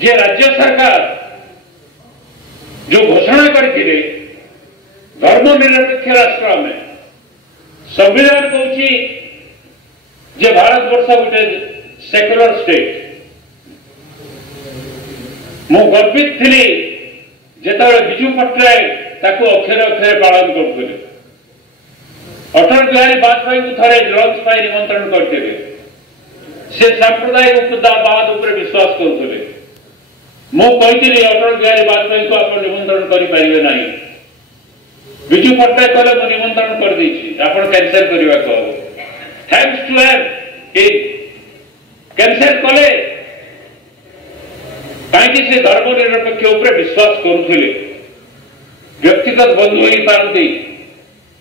जे राज्य सरकार जो घोषणा करथिले धर्मनिरपेक्ष राष्ट्र में संविधान कहूँ जे भारत वर्ष गोटे सेक्युलर स्टेट मु गर्वित थी जेतबे विजु पट्टनायक ताकू अक्षरे अक्षरे पालन करते अटल बिहारी वाजपेयी को थरे लंच पाई निमंत्रण करते से सांप्रदायिक उपदाबाद उपर विश्वास करते मु कही अटल बिहारी वाजपेयी को आप निमंत्रण करें ना विजु पट्टनायक कहले मु निमंत्रण कर देछि आपण कैंसिल करबा कहबो थैंक्स टू हिम कैंसिल कले कहीं से धर्मनिरपेक्ष उपर विश्वास करुले व्यक्तिगत बंधु हो पारती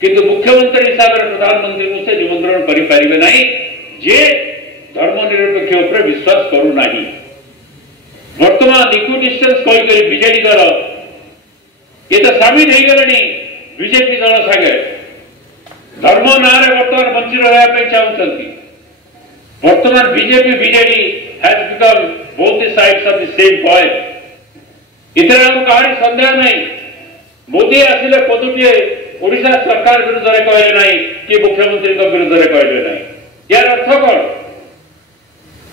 किंतु मुख्यमंत्री हिसाब से प्रधानमंत्री को से निमंत्रण करें ना जे धर्मनिरपेक्ष उपर विश्वास करूना वर्तमान इक्विडिस्टेंस कही बीजेडी दल ये तो सामिल हो गले बीजेपी दल सागे धर्म ना बर्तमान बंची रहा चाहते वर्तमान BJP BJD has become both the sides of the same coin इतने कहानी संदेह नहीं मोदी आसिले पदुटे ओडिशा सरकार विरुद्ध में कहले नहीं कि मुख्यमंत्री विरुद्ध में कहले नहीं यार अर्थ कौन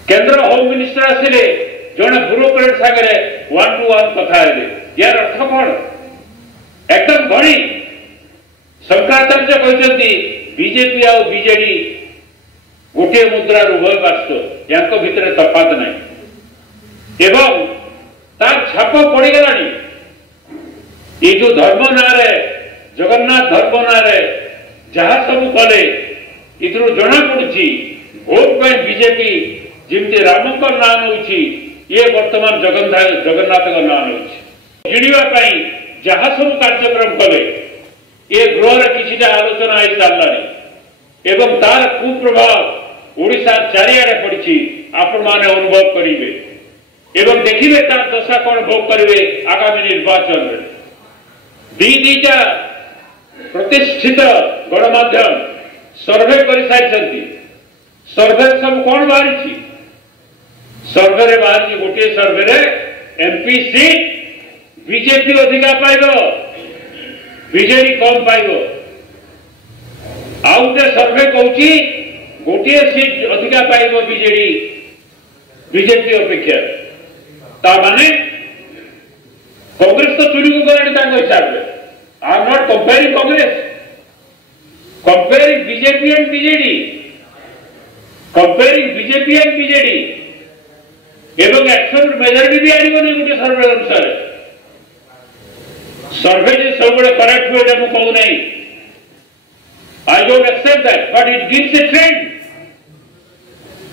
केंद्र होम मिनिस्टर आसिले जड़े ब्यूरोक्रेट सागर 1-to-1 कथा यार अर्थ कौन एकदम गणी शंकराचार्य कहते बीजेपी आ बीजेडी गोटे मुद्रार उभय पार्श्व या भितर तफात नहीं एवं तार छाप पड़गलानी ये जो धर्म ना जगन्नाथ धर्म ना जहा सब कले इधर जना पड़ी भोट पर बीजेपी जमी राम ना नौ ये वर्तमान जगन्नाथ ना नौ जिणवाई जहा सब कार्यक्रम कले ये गृह कि आलोचना हो सारे एवं तार कुप्रभाव ओडिशा चारिआडे पड़ी आपण माने अनुभव करेंगे एवं देखिए तार दशा कौन भोग करेंगे आगामी निर्वाचन में दीटा प्रतिष्ठित गणमाध्यम सर्वे कर सारी सर्वे सब कौन बाहरी सर्वे बाहरी गोटे सर्वे एमपी सीट बीजेपी अधिका पाइब बीजेडी कम पाइब आउ गोटे सर्वे कहूँ गोटे सीट अधिका पाइब बीजेडी बीजेपी अपेक्षा ताने कांग्रेस तो चुरी को गले हिसाब से I am not comparing Congress comparing BJP and BJD comparing BJP and BJD एवं एक्सेप्ट मेजॉरिटी भी आनी नहीं गोटे सर्वे अनुसार सर्वे जो सब करेक्ट हुए जब कहू नहीं I don't accept that but it gives a trend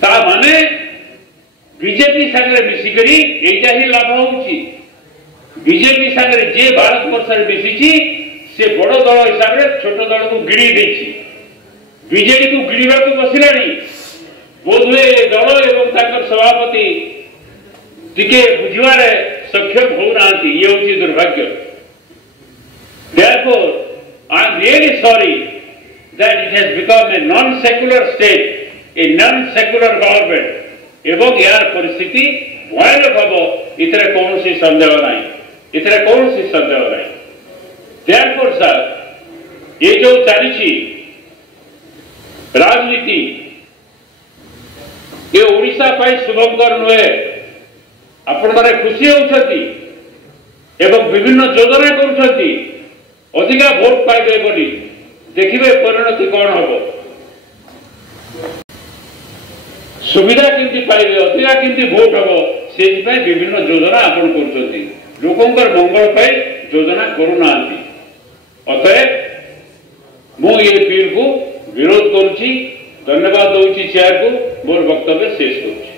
ता माने बीजेपी सागर मिसिकरी एटा ही लाभ होउची बीजेपी सागर जे भारत वर्ष मिसी से बड़ दल हिसाब से छोट दल को गिड़ी देछि बीजेडी को गिड़वा को बसिलानी बोधवे दल एवं ताकर सभापति टिके बुझिवारे सक्षम होना ये होची दुर्भाग्य therefore I am really sorry that it has become a non-secular state a non-secular government एवं यार परिस्थिति भयानक हम इतने कौन सी संदेह नहीं इतने कौन सी संदेह नहीं therefore sir ये जो चली राजनीति ये ओडिशा पाई शुभंकर नुहे आपण माने खुशी होउछती एवं विभिन्न योजना करूछती अधिका भोट पाइबे बोली देखिबे परिणति कौन हम सुविधा किंती पाइबे अधिका किंती भोट हम से विभिन्न योजना आपण करूछती लोकंकर मंगल पाई योजना करूना अतएव मु ये बिल को विरोध करुछि धन्यवाद दउछि चेयर को मोर वक्तव्य शेष करुछि।